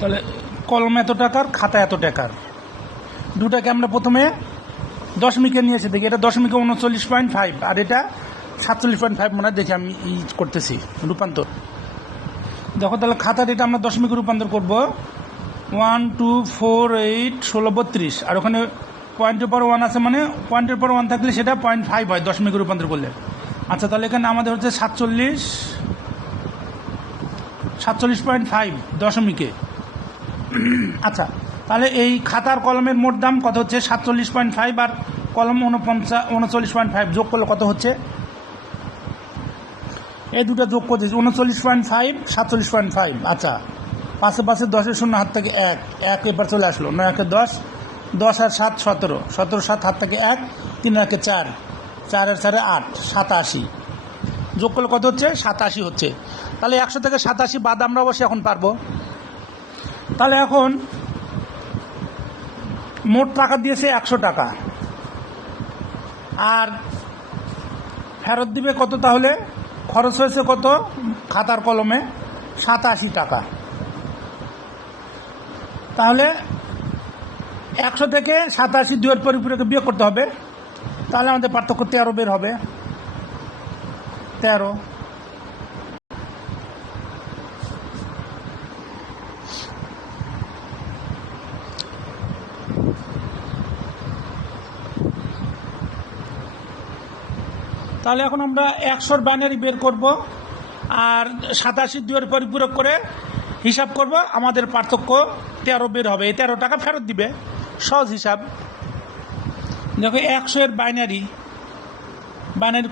তাহলে কলম এত টাকার, খাতা এত টাকার, দুটাকে আমরা প্রথমে দশমিকে নিয়েছি। দেখি এটা দশমিকে 39.5 আর এটা 47.5 মনে হয়। দেখি আমি করতেছি রূপান্তর। দেখো তাহলে খাতার এটা আমরা দশমিকে রূপান্তর করব। 1 2 4 8 16 32 আর ওখানে পয়েন্টের পর 1 আছে, মানে পয়েন্টের পর 1 থাকলে সেটা 0.5 হয় দশমিকে রূপান্তর করলে। আচ্ছা তাহলে এখানে আমাদের হচ্ছে 47.5 দশমিকে। আচ্ছা তাহলে এই খাতার কলমের মোট দাম কত হচ্ছে? 47.5 আর কলম 39.5 যোগ করলে কত হচ্ছে? এই দুটো যোগ করতেছি 39.5 47.5। আচ্ছা পাশে পাশে 10-এর শূন্য হাত থেকে 1 1 এবার চলে আসলো, 9 1 10 10 আর 7 17 17 7 হাত থেকে 1 3 1 4 4 আর 4 8 87 যোগ করলে কত হচ্ছে? 87 হচ্ছে। তাহলে 100 থেকে 87 বাদ আমরা অবশ্যই এখন পারবো। তাহলে এখন মোট টাকা দিয়েছে 100 টাকা, আর ফেরত দিবে কত? তাহলে খরচ হয়েছে কত খাতার কলমে? 87 টাকা। তাহলে 100 থেকে 87 দুয়ের পরিপূরকে বিয়োগ করতে হবে। তাহলে আমাদের পার্থক্য 13 বের হবে। 13। তাহলে এখন আমরা 100-র বাইনারি বের করব আর 87 দুয়ের পরিপূরক করে হিসাব করব। আমাদের পার্থক্য 13 বের হবে। এই 13 টাকা ফেরত দিবে, সহজ হিসাব। দেখো 100-এর বাইনারি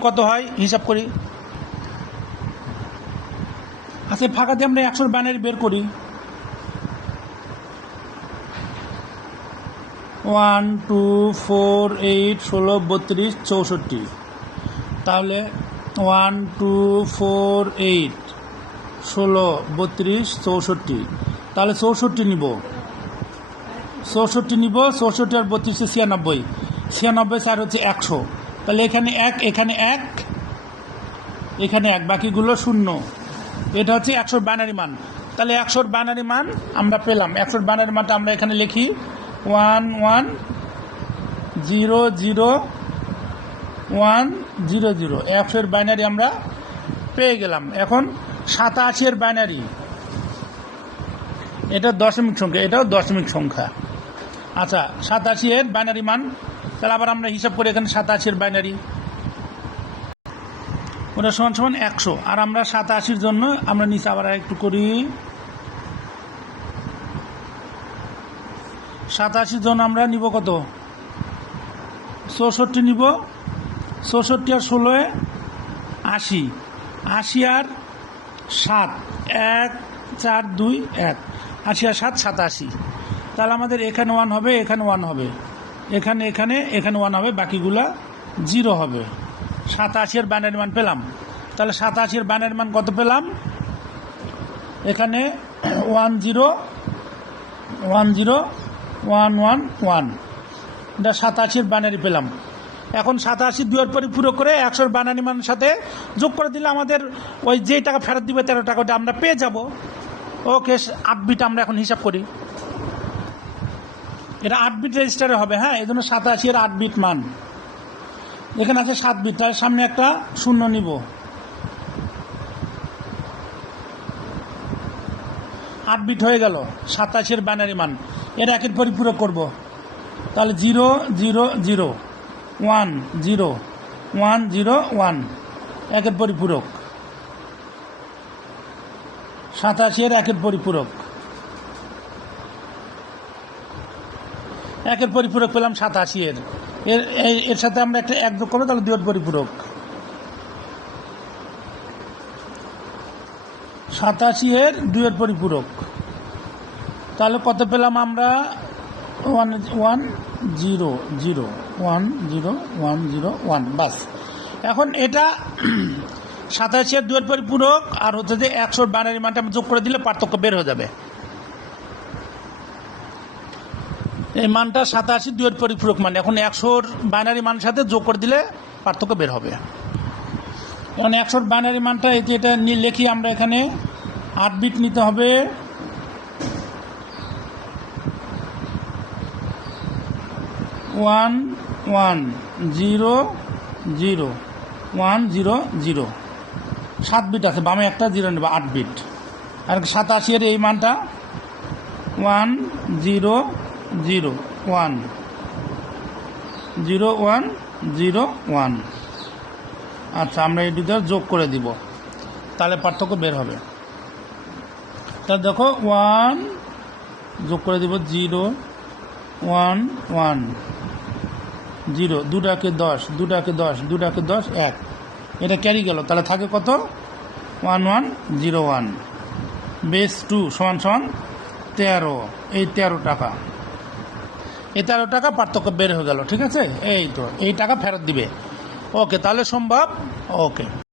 কত হয় হিসাব করি। আচ্ছা ফাঁকা দিয়ে আমরা 100-র বাইনারি বের করি। 1 2 4 8 16 32 64। তাহলে 1 2 4 8 16 32 64। তাহলে 64 নিব, 64 নিব। 64 আর 32 96, 96 আর হচ্ছে 100। তাহলে এখানে 1 এখানে 1 এখানে 1, বাকিগুলো 0। এটা হচ্ছে 100-র বাইনারি মান। তাহলে 100-র বাইনারি মান আমরা পেলাম। 100-র বাইনারি মানটা আমরা এখানে লিখি 1 1 0 0 1 0 0। 100-এর বাইনারি আমরা পেয়ে গেলাম। এখন 87-এর বাইনারি, এটা দশমিক সংখ্যা, এটাও দশমিক সংখ্যা। আচ্ছা 87-এর বাইনারি মান, তাহলে আবার আমরা হিসাব করি এখানে 87-এর বাইনারি ওটা সমান সমান 100। আর আমরা 87-র জন্য আমরা নিচে আবার একটু করি। 87-র জন্য আমরা নিব কত? 64 নিব। 64 আর 16 80, 80 আর 7 1 4 2 1, 80 আর 7 87। তাহলে আমাদের এখানে 1 হবে, এখানে 1 হবে, এখানে এখানে এখানে 1 হবে, বাকিগুলা 0 হবে। 87-এর বাইনারি মান পেলাম। তাহলে 87-এর বাইনারি মান কত পেলাম? এখানে 1 0 1 0 1 1 1, এটা 87-এর বাইনারি পেলাম। এখন 87 দুয়ের পরিপূরক করে 100-র বাইনারি মানের সাথে যোগ করে দিলে আমাদের ওই যেই টাকা ফেরত দিবে 13 টাকা, ওটা আমরা পেয়ে যাব। ওকে 8 বিট আমরা এখন হিসাব করি। এটা 8 বিট রেজিস্টারে হবে। হ্যাঁ, এই জন্য 87-এর 8 বিট মান। এখানে আছে 7 বিট, তার সামনে একটা 0 নিব। 8 বিট হয়ে গেল 87-এর বাইনারি মান। এর একের পরিপূরক করব। তাহলে 0 0 0 1 0 1 0 1, একের পরিপূরক। 87-এর একের পরিপূরক, একের পরিপূরক পেলাম 87-এর। এর সাথে আমরা একটা 1 যোগ করবো, তাহলে 2-এর পরিপূরক। 87-এর 2-এর পরিপূরক। তাহলে কত পেলাম আমরা? 1 1 0 0 1 0 1 0 1, বাস। এখন এটা 87-এর 2-এর পরিপূরক আর হচ্ছে যে 100-র বাইনারি মানটা যোগ করে দিলে পার্থক্য বের হয়ে যাবে। এই মানটা 87 2-এর পরিপূরক মান। এখন 100-র বাইনারি মানের সাথে যোগ করে দিলে পার্থক্য বের হবে। এখন 100-র বাইনারি মানটা এটা লিখি আমরা। এখানে 8 বিট নিতে হবে। 1 1 0 0 1 0 0। 7 বিট আছে, বামে একটা 0 নেবে, 8 বিট। আর 87 এর এই মানটা 1 0 0 1 0 1 0 1। আচ্ছা, আমরা এই দুটো যোগ করে দিব, তাহলে পার্থক্য বের হবে। তাহলে দেখো 1 যোগ করে দিব 0 1 1 0, দুটাকে 10 দুটাকে 10 দুটাকে 10 1, এটা ক্যারি গেল। তাহলে থাকে কত? 1 1 0 1 বেস 2 সমান সমান 13। এই 13 টাকা, এই 13 টাকা পার্থক্য বের হয়ে গেল। ঠিক আছে, এই তো এই টাকা ফেরত দিবে। ওকে, তাহলে সম্ভব। ওকে।